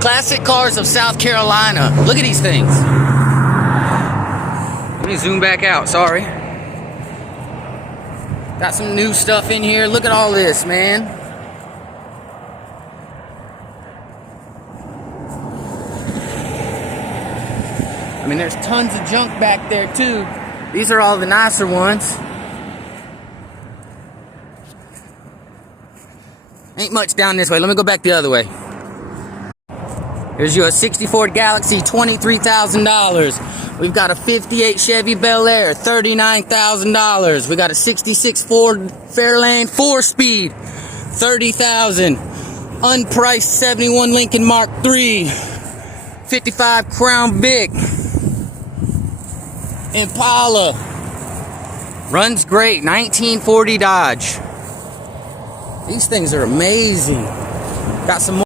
Classic cars of South Carolina. Look at these things. Let me zoom back out, sorry. Got some new stuff in here. Look at all this, man. I mean, there's tons of junk back there too. These are all the nicer ones. Ain't much down this way. Let me go back the other way. Here's your 64 Galaxy, $23,000. We've got a 58 Chevy Bel Air, $39,000. We got a 66 Ford Fairlane 4-speed, $30,000. Unpriced 71 Lincoln Mark III, 55 Crown Vic, Impala. Runs great, 1940 Dodge. These things are amazing. Got some more.